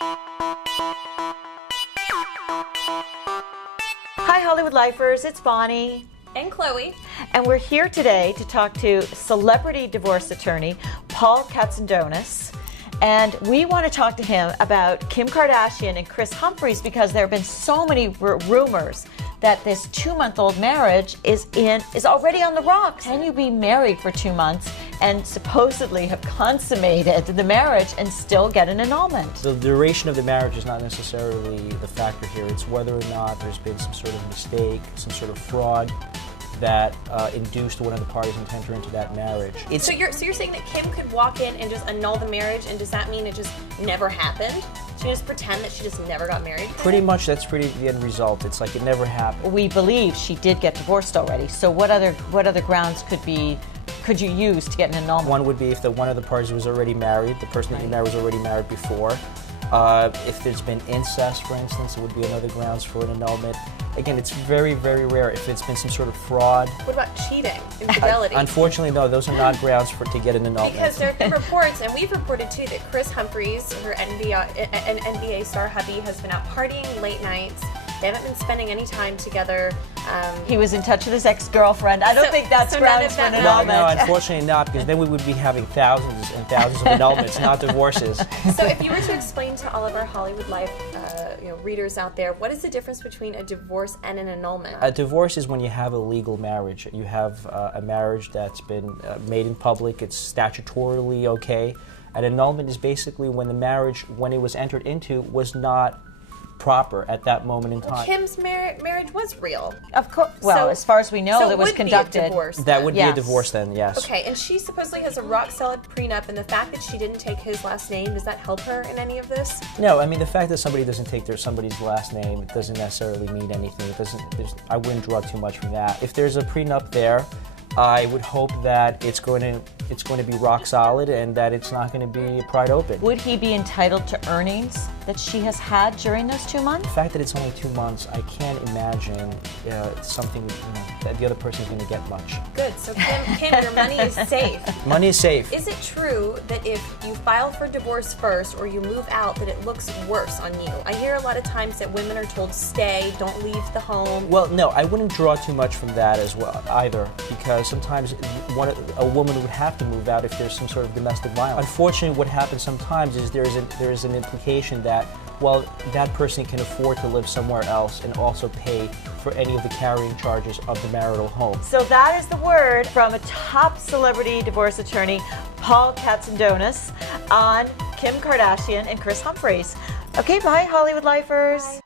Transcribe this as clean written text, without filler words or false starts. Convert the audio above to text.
Hi Hollywood Lifers, it's Bonnie and Chloe, and we're here today to talk to celebrity divorce attorney Paul Katsandonis, and we want to talk to him about Kim Kardashian and Kris Humphries because there have been so many rumors that this 2-month-old marriage is already on the rocks. Can you be married for 2 months and supposedly have consummated the marriage and still get an annulment? The duration of the marriage is not necessarily the factor here. It's whether or not there's been some sort of mistake, some sort of fraud that induced one of the parties to enter into that marriage. So you're saying that Kim could walk in and just annul the marriage, and does that mean it just never happened? She can just pretend that she just never got married? Pretty much that's the end result. It's like it never happened. We believe she did get divorced already. So what other grounds could you use to get an annulment? One would be if one of the parties was already married, the person that you married was already married before. If there's been incest, for instance, it would be another grounds for an annulment. Again, it's very, very rare if it's been some sort of fraud. What about cheating, infidelity? Unfortunately, no, those are not grounds to get an annulment. Because there have been reports, and we've reported too, that Kris Humphries, her NBA star hubby, has been out partying late nights. They haven't been spending any time together. He was in touch with his ex-girlfriend. I don't think that's grounds for an annulment. No, unfortunately not, because then we would be having thousands and thousands of annulments, not divorces. So if you were to explain to all of our Hollywood Life readers out there, what is the difference between a divorce and an annulment? A divorce is when you have a legal marriage. You have a marriage that's been made in public. It's statutorily okay. An annulment is basically when the marriage, when it was entered into, was not proper at that moment in time. Well, Kim's marriage was real. Of course. Well, so, as far as we know, that was conducted. That would be a divorce then, yes. Okay, and she supposedly has a rock-solid prenup, and the fact that she didn't take his last name, does that help her in any of this? No, I mean, the fact that somebody doesn't take somebody's last name, it doesn't necessarily mean anything. I wouldn't draw too much from that. If there's a prenup there, I would hope that it's going to be rock solid and that it's not going to be pried open. Would he be entitled to earnings that she has had during those 2 months? The fact that it's only 2 months, I can't imagine something that the other person is going to get much. Good. So Kim, your money is safe. Money is safe. Is it true that if you file for divorce first or you move out, that it looks worse on you? I hear a lot of times that women are told stay, don't leave the home. Well, no, I wouldn't draw too much from that as well either, because sometimes a woman would have to move out if there's some sort of domestic violence. Unfortunately, what happens sometimes is there is an implication that, well, that person can afford to live somewhere else and also pay for any of the carrying charges of the marital home. So that is the word from a top celebrity divorce attorney, Paul Katsandonis, on Kim Kardashian and Kris Humphries. Okay, bye, Hollywood Lifers. Bye.